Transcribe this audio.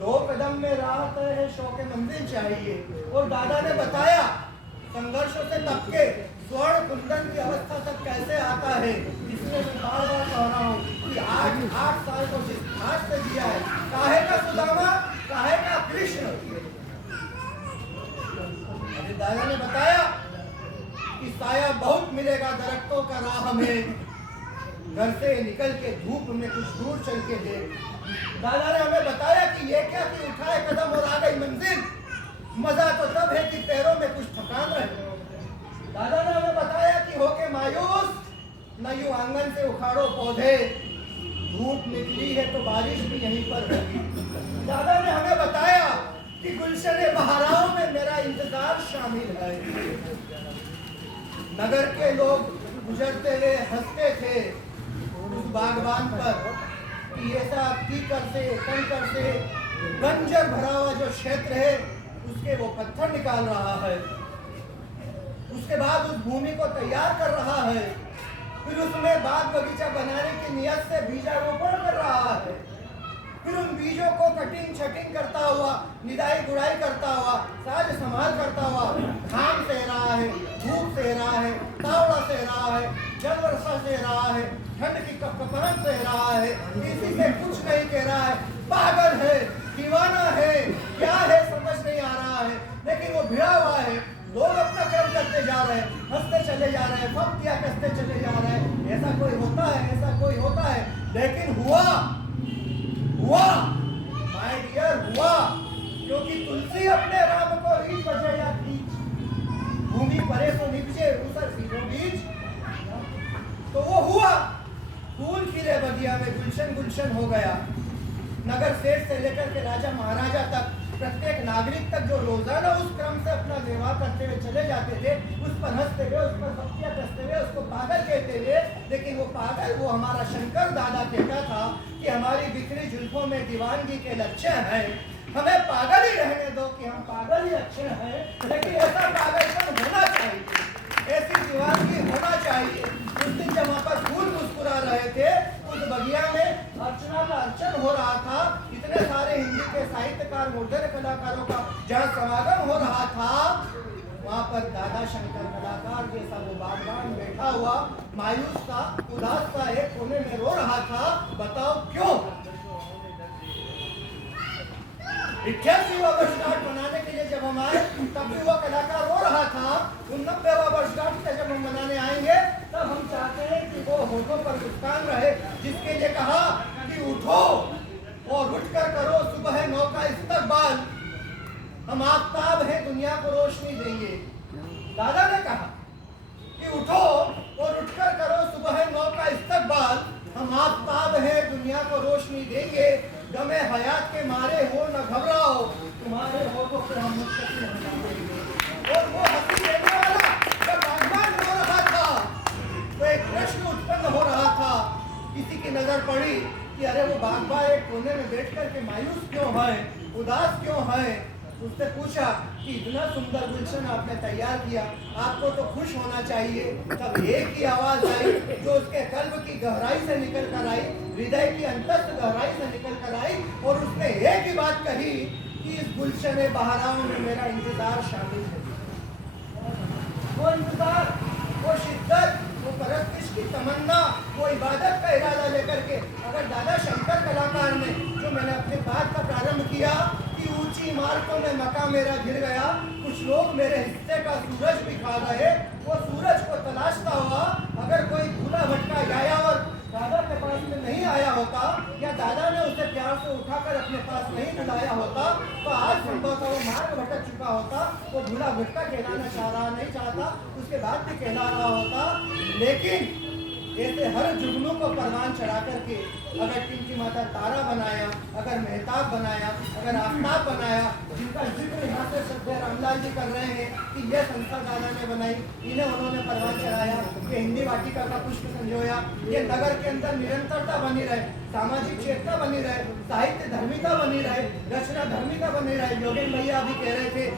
2 कदम में राह तय है, शौक मंजिल चाहिए। और दादा ने बताया संघर्षों से तब के स्वर्ण कुंदन की अवस्था तक कैसे आता है। इसलिए मैं बार बार कह रहा हूँ कि 8 साल को जिस घाट से दिया है, काहे का सुदामा, काहे का कृष्ण। दादा ने बताया कि साया बहुत मिलेगा दरख्तों का राह में, घर से निकल के धूप में कुछ दूर चल के देख। दादा ने हमें बताया कि ये क्या कि उठाए कदम और आ गई मंजिल, मजा तो तब है कि पैरों में कुछ थकान रहे। दादा ने हमें बताया कि होके मायूस न यूं आंगन से उखाड़ो पौधे, धूप निकली है तो बारिश भी यहीं पर होगी। दादा ने हमें बताया कि गुलशन बहराओं में मेरा इंतजार शामिल है। नगर के लोग गुजरते हुए हंसते थे उस बागबान पर कि ऐसा कीकर से कंकर से बंजर भरा हुआ जो क्षेत्र है उसके वो पत्थर निकाल रहा है, उसके बाद उस भूमि को तैयार कर रहा है, फिर उसमें बाग बगीचा बनाने की नियत से बीजारोपण कर रहा है, फिर उन बीजों को कटिंग छटिंग करता हुआ, निदाई गुड़ाई करता हुआ, साज संभाल करता हुआ, घाम सह रहा है, धूप सह रहा है, तावड़ा सह रहा है, जल वर्षा सह रहा है, ठंड की कपकपाहट सह रहा है, किसी से कुछ नहीं कह रहा है, पागल है, दीवाना है, क्या है समझ नहीं आ रहा है, लेकिन वो भिड़ा हुआ है। लोग अपना कर्म करते जा रहे हैं, हंसते चले जा रहे हैं, फक किया कसते चले जा रहे हैं। ऐसा कोई होता है, ऐसा कोई होता है, लेकिन हुआ माय डियर, हुआ क्योंकि तुलसी अपने राम को रीत बजे या खींच, भूमि परे तो निपजे ऊसर सीधो बीज। तो वो हुआ, फूल खिले बगिया में, गुलशन गुलशन हो गया। नगर सेठ से लेकर के राजा महाराजा तक, प्रत्येक नागरिक तक जो रोजाना उस क्रम से अपना निर्वाह करते हुए चले जाते थे, उस पर हंसते हुए, उस पर बत्तियां कसते हुए, उसको पागल कहते हुए। लेकिन वो पागल, वो हमारा शंकर दादा कहता था कि हमारी बिखरी जुल्फों में दीवानगी के लक्षण है, हमें पागल ही रहने दो कि हम पागल ही लक्षण है, लेकिन ऐसा पागलपन होना चाहिए, ऐसी दीवानगी होना चाहिए। उस दिन जब वहां पर फूल मुस्कुरा रहे थे, उस बगिया में अर्चना का अर्चन हो रहा था, इतने सारे हिंदी के साहित्यकार, मूर्धन्य कलाकारों का जहाँ समागम हो रहा था, वहां पर दादा शंकर कलाकार जैसा वो बागवान बैठा हुआ मायूस था, उदास था, एक कोने में रो रहा था। बताओ क्यों? 88वां वर्षगांठ मनाने के लिए जब हम आए तब भी वो कलाकार रो रहा था। 89वां वर्षगांठ का जब हम मनाने आएंगे तब हम चाहते हैं कि वो होठों पर मुस्कान रहे, जिसके लिए कहा कि उठो और उठकर करो सुबह 9 का इस्तकबाल, हम आफताब हैं दुनिया को रोशनी देंगे। दादा ने कहा कि उठो और उठकर करो सुबह 9 का इस्तकबाल, हम आफताब हैं दुनिया को रोशनी देंगे। गमे हयात के मारे हो न घबराओ, तुम्हारे होठों पर हम मुस्तकिल हंसाएंगे। और वो हंसी देने वाला जब बागबान हो रहा था तो एक प्रश्न उत्पन्न हो रहा था। किसी की नजर पड़ी कि अरे वो बागबान एक कोने में बैठ कर के मायूस क्यों है, उदास क्यों है। उससे पूछा कि इतना सुंदर गुलशन आपने तैयार किया, आपको तो खुश होना चाहिए। तब एक ही आवाज आई जो उसके कल्ब की गहराई से निकल कर आई, हृदय की अंतस्थ गहराई से निकल कर आई, और उसने एक ही बात कही कि इस गुलशन बहराओं में मेरा इंतजार शामिल है। वो इंतजार, वो शिद्दत, वो परस्तिश की तमन्ना, वो इबादत का इरादा लेकर के अगर दादा शंकर कलाकार ने, जो मैंने अपनी बात का प्रारंभ किया कि ऊंची इमारतों में मकान मेरा गिर गया, कुछ लोग मेरे हिस्से का सूरज भी खा गए, वो सूरज को तलाशता हुआ अगर कोई भूला भटका यायावर दादा के पास में नहीं आया होता, या दादा ने उसे प्यार से उठाकर अपने पास नहीं बुलाया होता, तो आज संभवतः वो मार्ग भटक चुका होता। वो भूला भटका कहलाना चाह रहा नहीं चाहता, उसके बाद भी कहला रहा होता। लेकिन ऐसे हर जुगनू को परवान चढ़ा करके अगर टिमकी माता तारा बनाया, अगर मेहताब बनाया, अगर आफ्ताब बनाया, जिनका जिक्र यहाँ से श्रद्धेय रामलाल जी कर रहे हैं कि यह संस्था दादा ने बनाई, इन्हें उन्होंने परवान चढ़ाया, ये हिंदी वाटिका का पुष्प संजोया, ये नगर के अंदर निरंतरता बनी रहे, सामाजिक चेतना बनी रहे, साहित्य धर्मिता बनी रहे, रचना धर्मिता बनी रहे। योगेन भैया अभी कह रहे थे